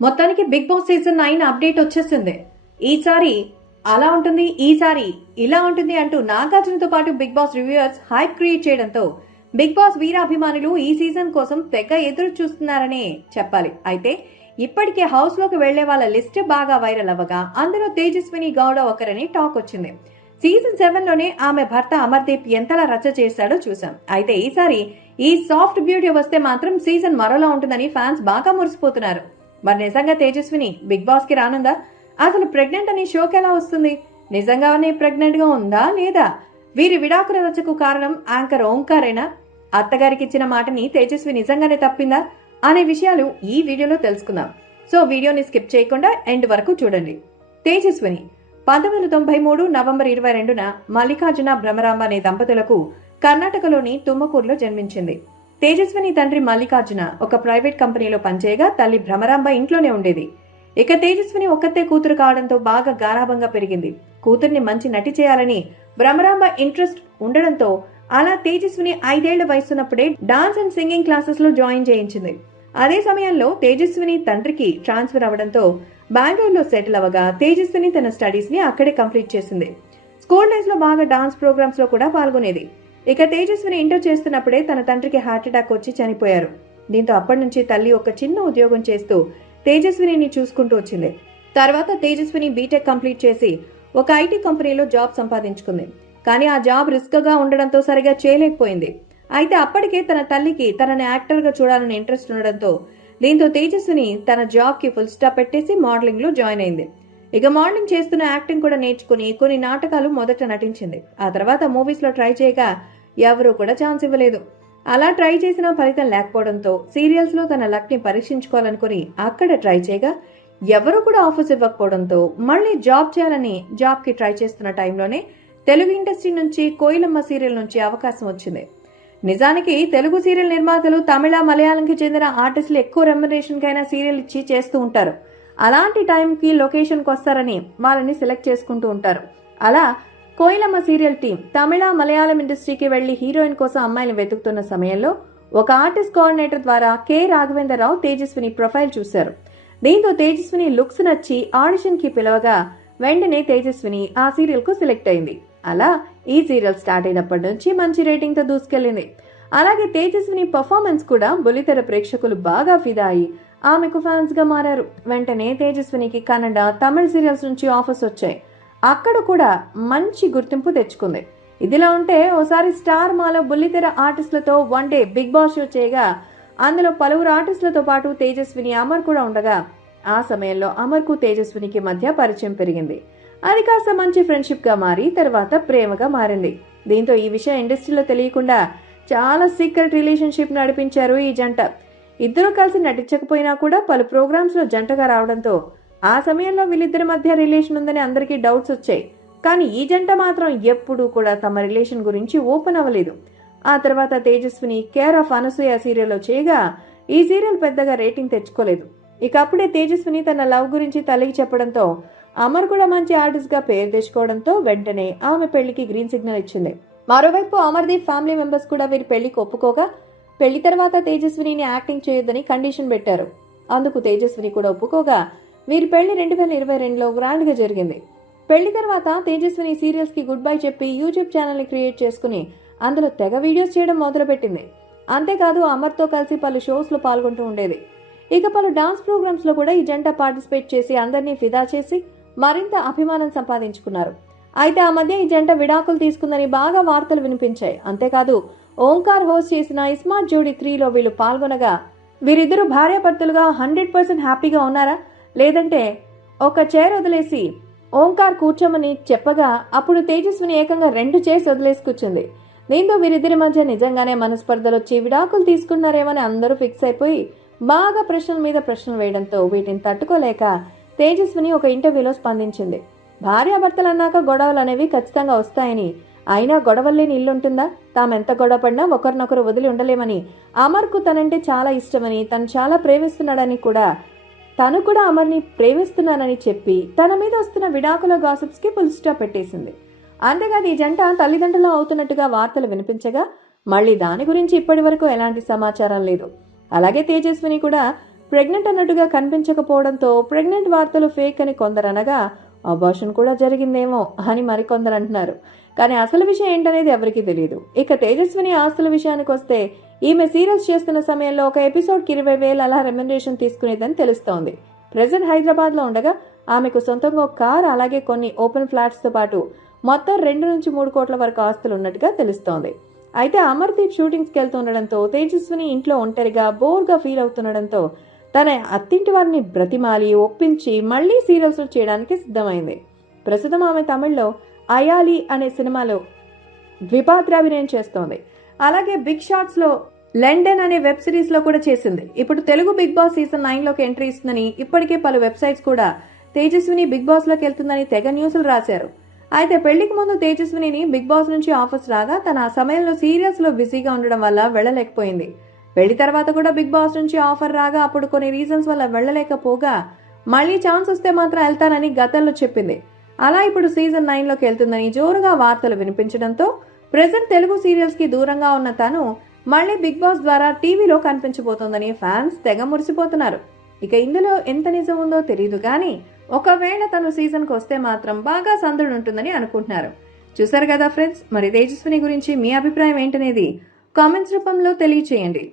మొత్తానికి big boss season nine update వచ్చేసింది. ఈసారి అలా ఉంటుంది ఈసారి ఇలా ఉంటుంది అంటూ నాగార్జునతో పాటు big boss reviewers hype create చేయడంతో బిగ్ బాస్ వీరాభిమానులు ఈ సీజన్ కోసం తెగ ఎదురు చూస్తున్నారని చెప్పాలి. అయితే ఇప్పటికే హౌస్లోకి వెళ్ళే వాళ్ళ లిస్ట్ బాగా వైరల్ అవ్వగా అందులో తేజస్విని గౌడ ఒకరని టాక్ వచ్చింది. సీజన్ సెవెన్లోనే ఆమె భర్త అమర్దీప్ ఎంతలా రచ్చ చేశాడో చూసాం అయితే ఈసారి ఈ సాఫ్ట్ బ్యూటీ వస్తే మాత్రం సీజన్ మరోలా ఉంటుందని ఫ్యాన్స్ బాగా మురిసిపోతున్నారు. మరి నిజంగా తేజస్విని బిగ్ బాస్కి రానుందా? అసలు ప్రెగ్నెంట్ అని షోకి ఎలా వస్తుంది? నిజంగానే ప్రెగ్నెంట్గా ఉందా లేదా? వీరి విడాకుల రచకు కారణం యాంకర్ ఓంకారేనా? అత్తగారికి ఇచ్చిన మాటని తేజస్వి నిజంగానే తప్పిందా? అనే విషయాలు ఈ వీడియోలో తెలుసుకుందాం. సో వీడియోని స్కిప్ చేయకుండా ఎండ్ వరకు చూడండి. తేజస్విని పంతొమ్మిది వందల తొంభై మూడు నవంబర్ ఇరవై రెండున మల్లికార్జున భ్రమరాంబ అనే దంపతులకు కర్ణాటకలోని తుమ్మకూరులో జన్మించింది. తేజస్విని తండ్రి మల్లికార్జున ఒక ప్రైవేట్ కంపెనీలో పనిచేయగా తల్లి భ్రమరాంబ ఇంట్లోనే ఉండేది. ఇక తేజస్విని ఒక్కతే కూతురు కావడంతో బాగా గారాభంగా పెరిగింది. కూతుర్ని మంచి నటి చేయాలని భ్రమరాంబ ఇంట్రెస్ట్ ఉండడంతో అలా తేజస్విని ఐదేళ్ళ వయసున్నప్పుడే డాన్స్ అండ్ సింగింగ్ క్లాసెస్లో జాయిన్ చేయించింది. అదే సమయంలో తేజస్విని తండ్రికి ట్రాన్స్ఫర్ అవడంతో బెంగళూరులో సెటిల్ అవ్వగా తేజస్విని తన స్టడీస్ని అక్కడే కంప్లీట్ చేసింది. స్కూల్ డేస్లో బాగా డాన్స్ ప్రోగ్రామ్స్లో కూడా పాల్గొనేది. ఇక తేజస్విని ఇంటర్ చేస్తున్నప్పుడే తన తండ్రికి హార్ట్ అటాక్ వచ్చి చనిపోయారు. దీంతో అప్పటి నుంచి తల్లి ఒక చిన్న ఉద్యోగం చేస్తూ తేజస్విని చూసుకుంటూ వచ్చింది. తర్వాత తేజస్విని బీటెక్ కంప్లీట్ చేసి ఒక ఐటీ కంపెనీలో జాబ్ సంపాదించుకుంది. కానీ ఆ జాబ్ రిస్క్గా ఉండడంతో సరిగా చేయలేకపోయింది. అయితే అప్పటికే తన తల్లికి తనని యాక్టర్గా చూడాలని ఇంట్రెస్ట్ ఉండడంతో దీంతో తేజస్విని తన జాబ్కి ఫుల్ స్టాప్ పెట్టేసి మోడలింగ్లో జాయిన్ అయింది. ఇక మోడలింగ్ చేస్తున్న యాక్టింగ్ కూడా నేర్చుకుని కొన్ని నాటకాలు మొదట నటించింది. ఆ తర్వాత మూవీస్లో ట్రై చేయగా ఎవరూ కూడా ఛాన్స్ ఇవ్వలేదు. అలా ట్రై చేసిన ఫలితం లేకపోవడంతో సీరియల్స్లో తన లక్ని పరీక్షించుకోవాలనుకుని అక్కడ ట్రై చేయగా ఎవరు కూడా ఆఫర్స్ ఇవ్వకపోవడంతో మళ్ళీ జాబ్ చేయాలని జాబ్కి ట్రై చేస్తున్న టైంలోనే తెలుగు ఇండస్ట్రీ నుంచి కోయిలమ్మ సీరియల్ నుంచి అవకాశం వచ్చింది. నిజానికి తెలుగు సీరియల్ నిర్మాతలు తమిళ మలయాళంకి చెందిన ఆర్టిస్టులు ఎక్కువ రెమ్యునరేషన్ కైనా సీరియల్ ఇచ్చి చేస్తూ ఉంటారు. అలాంటి టైంకి లొకేషన్కి వస్తారని వాళ్ళని సెలెక్ట్ చేసుకుంటూ ఉంటారు. అలా కోయిలమ్మ సీరియల్ టీం తమిళ మలయాళం ఇండస్ట్రీకి వెళ్ళి హీరోయిన్ కోసం అమ్మాయిని వెతుకుతున్న సమయంలో ఒక ఆర్టిస్ట్ కోఆర్డినేటర్ ద్వారా కె రాఘవేంద్రరావు తేజస్విని ప్రొఫైల్ చూశారు. దీంతో తేజస్విని లుక్స్ నచ్చి ఆడిషన్కి పిలవగా వెంటనే తేజస్విని ఆ సీరియల్కు సెలెక్ట్ అయింది. అలా ఈ సీరియల్ స్టార్ట్ అయినప్పటి నుంచి మంచి రేటింగ్తో దూసుకెళ్ళింది అలాగే తేజస్విని పర్ఫార్మెన్స్ కూడా బుల్లితెర ప్రేక్షకులు బాగా ఫిదా అయి ఆమెకు ఫ్యాన్స్గా మారారు. వెంటనే తేజస్వినికి కన్నడ తమిళ సీరియల్స్ నుంచి ఆఫర్స్ వచ్చాయి. అక్కడ కూడా మంచి గుర్తింపు తెచ్చుకుంది. ఇదిలా ఉంటే ఓసారి స్టార్ మాలో బుల్లితెర ఆర్టిస్టులతో one day big boss show చేయగా అందులో పలువురు ఆర్టిస్టులతో పాటు తేజస్విని అమర్ కూడా ఉండగా ఆ సమయంలో అమర్కు తేజస్వినికి మధ్య పరిచయం పెరిగింది. అది కాస్త మంచి ఫ్రెండ్షిప్గా మారి తర్వాత ప్రేమగా మారింది. దీంతో ఈ విషయం ఇండస్ట్రీలో తెలియకుండా చాలా సీక్రెట్ రిలేషన్షిప్ నడిపించారు ఈ జంట. ఇద్దరూ కలిసి నటించకపోయినా కూడా పలు ప్రోగ్రామ్స్లో జంటగా రావడంతో ఆ సమయంలో వీళ్ళిద్దరి మధ్య రిలేషన్ ఉందని అందరికీ డౌట్స్ వచ్చాయి. కానీ ఈ జంట మాత్రం ఎప్పుడూ కూడా తమ రిలేషన్ గురించి ఓపెన్ అవ్వలేదు. ఆ తర్వాత తేజస్విని కేర్ ఆఫ్ అనసూయ సీరియల్లో చేయగా ఈ సీరియల్ పెద్దగా రేటింగ్ తెచ్చుకోలేదు. ఇక అప్పుడే తేజస్విని తన లవ్ గురించి తల్లికి చెప్పడంతో అమర్ కూడా మంచి ఆర్టిస్ట్గా పేరు తెచ్చుకోవడంతో వెంటనే ఆమె పెళ్ళికి గ్రీన్ సిగ్నల్ ఇచ్చింది. మరోవైపు అమర్దీప్ ఫ్యామిలీ మెంబర్స్ కూడా వీరి పెళ్ళికి ఒప్పుకోగా పెళ్ళి తర్వాత తేజస్విని యాక్టింగ్ చేయొద్దని కండిషన్ పెట్టారు. అందుకు తేజస్విని కూడా ఒప్పుకోగా వీరి పెళ్ళి రెండు వేల ఇరవై రెండులో గ్రాండ్గా జరిగింది. పెళ్ళి తర్వాత తేజస్విని సీరియల్స్కి గుడ్ బై చెప్పి యూట్యూబ్ ఛానల్ని క్రియేట్ చేసుకుని అందులో తెగ వీడియోస్ చేయడం మొదలుపెట్టింది. అంతేకాదు అమర్తో కలిసి పలు షోస్లో పాల్గొంటూ ఉండేది. ఇక పలు డాన్స్ ప్రోగ్రామ్స్లో కూడా ఈ జంట పార్టిసిపేట్ చేసి అందరినీ ఫిదా చేసి మరింత అభిమానం సంపాదించుకున్నారు. అయితే ఆ మధ్య ఈ జంట విడాకులు తీసుకుందని బాగా వార్తలు వినిపించాయి. అంతేకాదు ఓంకార్ హోస్ట్ చేసిన ఇస్మార్ట్ జోడీ త్రీలో వీళ్ళు పాల్గొనగా వీరిద్దరూ భార్యాభర్తలుగా హండ్రెడ్ పర్సెంట్ హ్యాపీగా ఉన్నారా? లేదంటే ఒక చైర్ వదిలేసి ఓంకార్ కూర్చోమని చెప్పగా అప్పుడు తేజస్విని ఏకంగా రెండు చైర్స్ వదిలేసి కూర్చుంది. దీంతో వీరిద్దరి మధ్య నిజంగానే మనస్పర్ధలు వచ్చి విడాకులు తీసుకున్నారేమని అందరూ ఫిక్స్ అయిపోయి బాగా ప్రశ్నల మీద ప్రశ్నలు వేయడంతో వీటిని తట్టుకోలేక తేజస్విని ఒక ఇంటర్వ్యూలో స్పందించింది. భార్యాభర్తలు అన్నాక గొడవలు అనేవి ఖచ్చితంగా వస్తాయని అయినా గొడవల్లేని ఇల్లుంటుందా? తామెంత గొడవ పడినా ఒకరినొకరు వదిలి ఉండలేమని అమర్కు తనంటే చాలా ఇష్టమని తను చాలా ప్రేమిస్తున్నాడని కూడా తను కూడా అమర్ని ప్రేమిస్తున్నానని చెప్పి తన మీద వస్తున్న విడాకుల గాసిప్స్కి ఫుల్ స్టాప్ పెట్టేసింది. అంతేకాదు ఈ జంట తల్లిదండ్రులు అవుతున్నట్టుగా వార్తలు వినిపించగా మళ్ళీ దాని గురించి ఇప్పటి వరకు ఎలాంటి సమాచారం లేదు. అలాగే తేజస్విని కూడా ప్రెగ్నెంట్ అన్నట్టుగా కనిపించకపోవడంతో ప్రెగ్నెంట్ వార్తలు ఫేక్ అని కొందరు అనగా అబార్షన్ కూడా జరిగిందేమో అని మరికొందరు అంటున్నారు. కానీ అసలు విషయం ఏంటనేది ఎవరికీ తెలియదు ఇక తేజస్విని ఆస్తుల విషయానికి వస్తే ఈమె సీరియల్స్ చేస్తున్న సమయంలో ఒక ఎపిసోడ్కి ఇరవై వేలు అలా రెమ్యునరేషన్ తీసుకునేదని తెలుస్తోంది. ప్రజెంట్ హైదరాబాద్లో ఉండగా ఆమెకు సొంతంగా ఒక కార్ అలాగే కొన్ని ఓపెన్ ఫ్లాట్స్తో పాటు మొత్తం రెండు నుంచి మూడు కోట్ల వరకు ఆస్తులు ఉన్నట్టుగా తెలుస్తోంది. అయితే అమర్దీప్ షూటింగ్స్కి వెళ్తుండడంతో తేజస్విని ఇంట్లో ఒంటరిగా బోర్గా ఫీల్ అవుతుండడంతో తన అత్తింటి వారిని బ్రతిమాలి ఒప్పించి మళ్ళీ సీరియల్స్ చేయడానికి సిద్ధమైంది. ప్రస్తుతం ఆమె తమిళ్ళో అయాలి అనే సినిమాలో ద్విపాత్రాభినయం చేస్తోంది. అలాగే బిగ్ షాట్స్లో లండన్ అనే వెబ్ సిరీస్లో కూడా చేసింది. ఇప్పుడు తెలుగు బిగ్ బాస్ సీజన్ నైన్లోకి ఎంట్రీ ఇస్తుందని ఇప్పటికే పలు వెబ్సైట్స్ కూడా తేజస్విని బిగ్ బాస్లోకి వెళ్తుందని తెగ న్యూస్లు రాశారు. అయితే పెళ్ళికి ముందు తేజస్విని బిగ్ బాస్ నుంచి ఆఫర్స్ రాగా తన ఆ సమయంలో సీరియల్స్లో బిజీగా ఉండడం వల్ల వెళ్ళలేకపోయింది. పెళ్ళి తర్వాత కూడా బిగ్ బాస్ నుంచి ఆఫర్ రాగా అప్పుడు కొన్ని రీజన్స్ వల్ల వెళ్ళలేకపోగా మళ్ళీ ఛాన్స్ వస్తే మాత్రం వెళ్తానని గతంలో చెప్పింది. అలా ఇప్పుడు సీజన్ నైన్లోకి వెళ్తుందని జోరుగా వార్తలు వినిపించడంతో ప్రెసెంట్ తెలుగు సీరియల్స్కి దూరంగా ఉన్న తను మళ్ళీ బిగ్ బాస్ ద్వారా టీవీలో కనిపించబోతోందని ఫ్యాన్స్ తెగ మురిసిపోతున్నారు. ఇక ఇందులో ఎంత నిజం ఉందో తెలియదు కానీ ఒకవేళ తను సీజన్కి వస్తే మాత్రం బాగా సందడి ఉంటుందని అనుకుంటున్నారు. చూసారు కదా ఫ్రెండ్స్ మరి తేజస్విని గురించి మీ అభిప్రాయం ఏంటనేది కామెంట్స్ రూపంలో తెలియచేయండి.